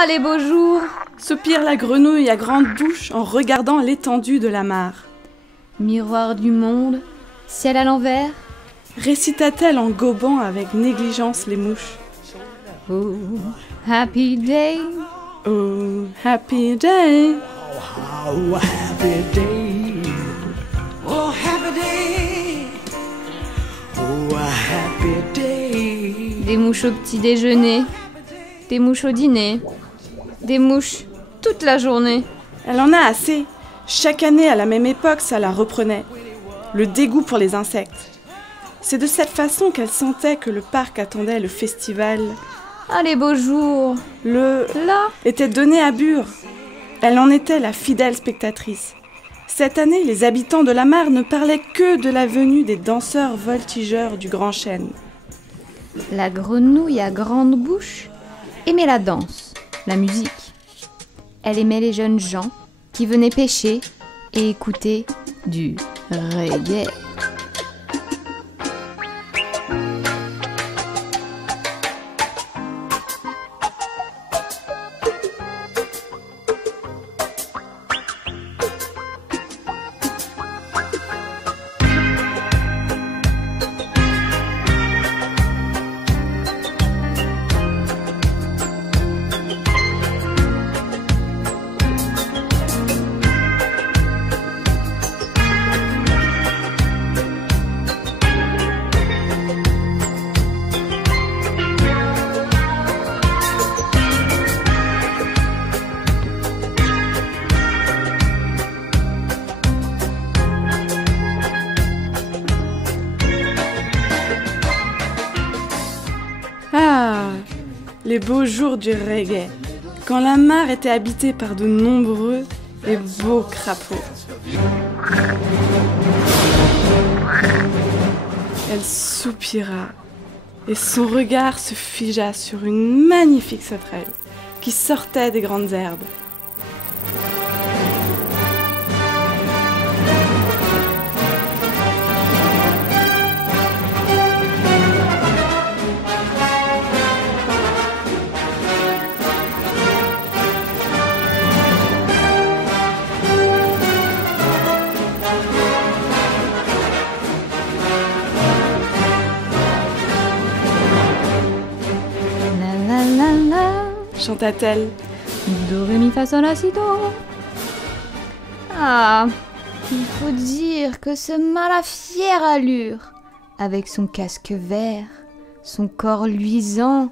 Ah, les beaux jours! Soupire la grenouille à grande bouche en regardant l'étendue de la mare. Miroir du monde, ciel à l'envers. Récita-t-elle en gobant avec négligence les mouches. Oh, happy day! Oh, happy day! Oh, happy day! Oh, happy day! Oh, happy day! Des mouches au petit déjeuner, des mouches au dîner, des mouches toute la journée. Elle en a assez. Chaque année, à la même époque, ça la reprenait. Le dégoût pour les insectes. C'est de cette façon qu'elle sentait que le parc attendait le festival. Ah, les beaux jours! Là, était donné à Bure. Elle en était la fidèle spectatrice. Cette année, les habitants de la mare ne parlaient que de la venue des danseurs voltigeurs du Grand Chêne. la grenouille à grande bouche aimait la danse, la musique. Elle aimait les jeunes gens qui venaient pêcher et écouter du reggae. Ah, les beaux jours du reggae, quand la mare était habitée par de nombreux et beaux crapauds. Elle soupira et son regard se figea sur une magnifique sauterelle qui sortait des grandes herbes. Chanta-t-elle. Do, ré, mi, fa, sol, la, si, do. Ah, il faut dire que ce mâle a fière allure, avec son casque vert, son corps luisant,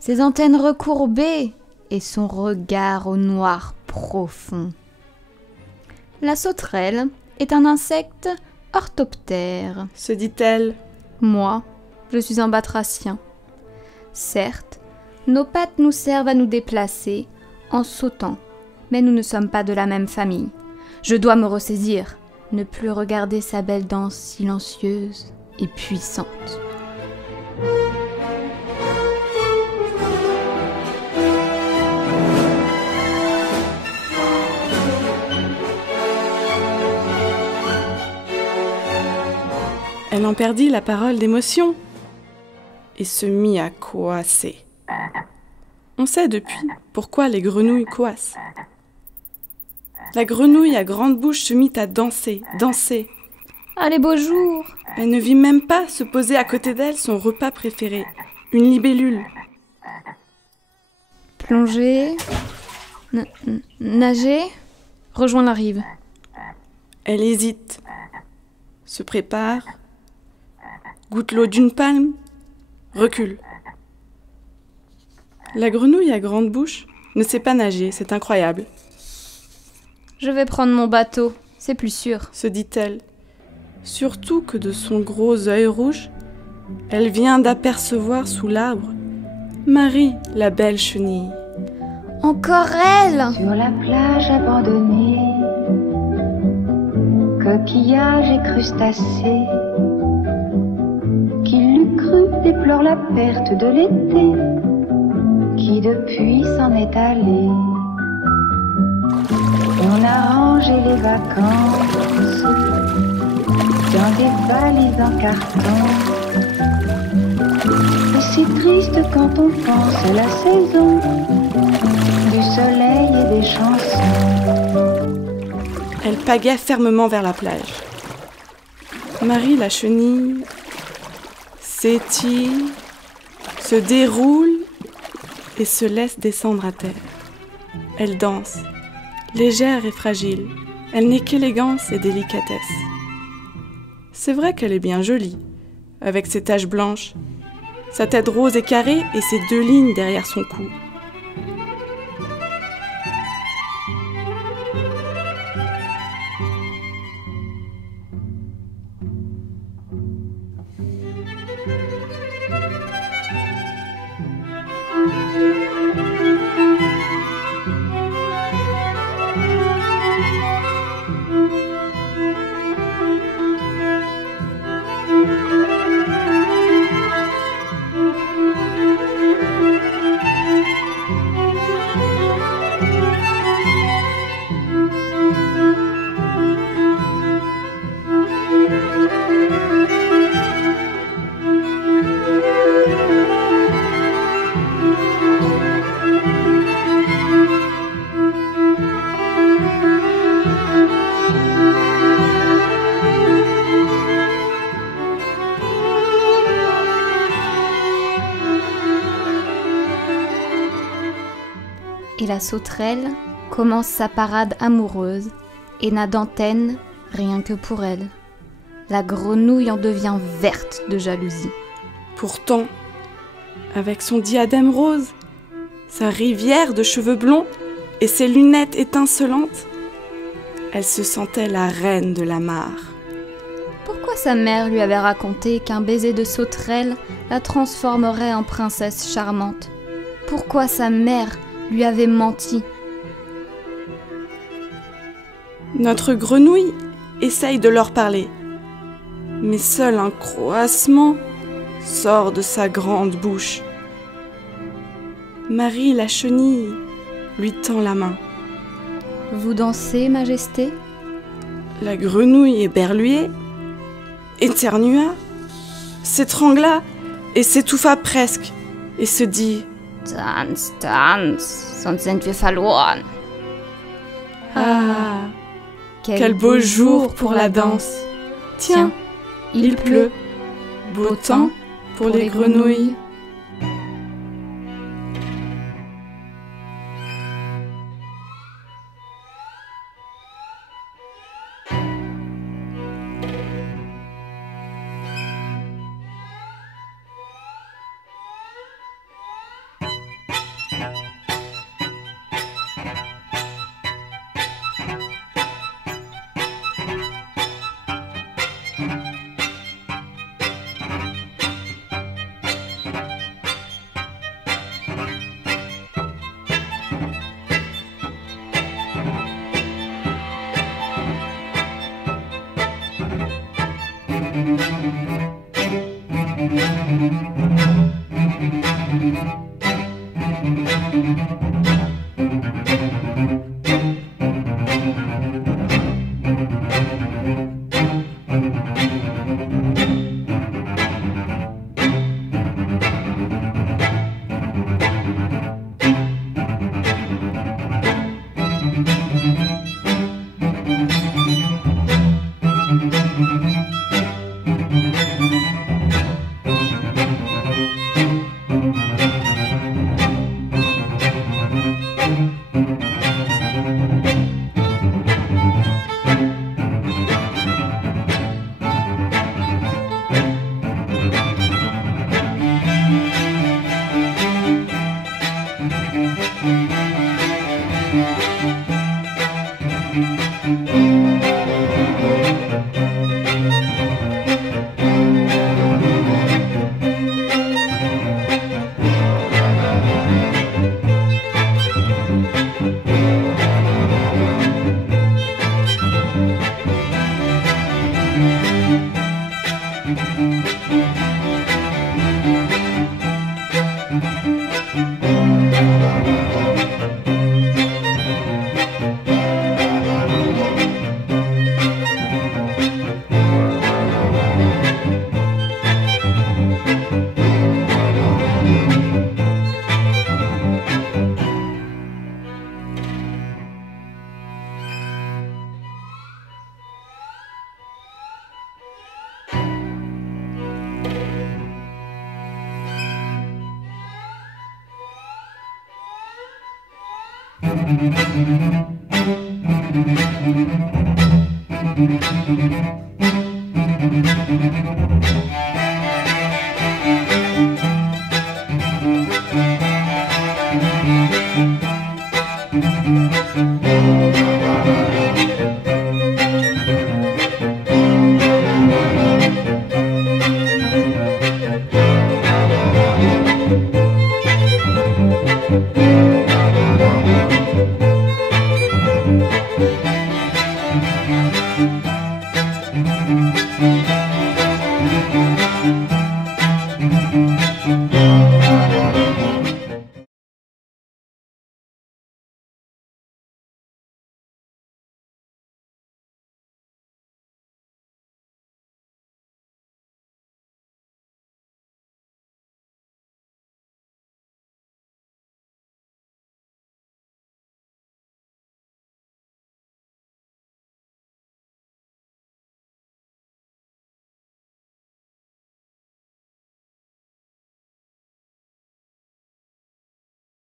ses antennes recourbées et son regard au noir profond. La sauterelle est un insecte orthoptère. Se dit-elle. Moi, je suis un batracien. Certes, nos pattes nous servent à nous déplacer en sautant, mais nous ne sommes pas de la même famille. Je dois me ressaisir, ne plus regarder sa belle danse silencieuse et puissante. Elle en perdit la parole d'émotion et se mit à coasser. On sait depuis pourquoi les grenouilles coassent. La grenouille à grande bouche se mit à danser, danser. Ah, les beaux jours! Elle ne vit même pas se poser à côté d'elle son repas préféré, une libellule. Plonger, nager, rejoindre la rive. Elle hésite, se prépare, goûte l'eau d'une palme, recule. La grenouille à grande bouche ne sait pas nager, c'est incroyable, Je vais prendre mon bateau, c'est plus sûr. se dit-elle. Surtout que de son gros œil rouge, elle vient d'apercevoir sous l'arbre Marie, la belle chenille. Encore elle! Sur la plage abandonnée, coquillages et crustacés, qui l'eût cru déplore la perte de l'été, qui depuis s'en est allé. On a rangé les vacances dans des valises en carton. Et c'est triste quand on pense à la saison pagaie fermement vers la plage. Marie la chenille s'étire, se déroule et se laisse descendre à terre. Elle danse, légère et fragile. Elle n'est qu'élégance et délicatesse. C'est vrai qu'elle est bien jolie, avec ses taches blanches, sa tête rose et carrée et ses 2 lignes derrière son cou. Et la sauterelle commence sa parade amoureuse et n'a d'antenne rien que pour elle. La grenouille en devient verte de jalousie. Pourtant, avec son diadème rose, sa rivière de cheveux blonds et ses lunettes étincelantes, elle se sentait la reine de la mare. Pourquoi sa mère lui avait raconté qu'un baiser de sauterelle la transformerait en princesse charmante? Pourquoi sa mère lui avait menti? Notre grenouille essaye de leur parler, mais seul un croassement sort de sa grande bouche. Marie la chenille lui tend la main. Vous dansez, Majesté? La grenouille éberluée éternua, s'étrangla et s'étouffa presque, et se dit: Tanz, tanz, sonst sind wir verloren. Ah, quel beau jour pour la danse! Tiens, il pleut. Beau temps pour les grenouilles.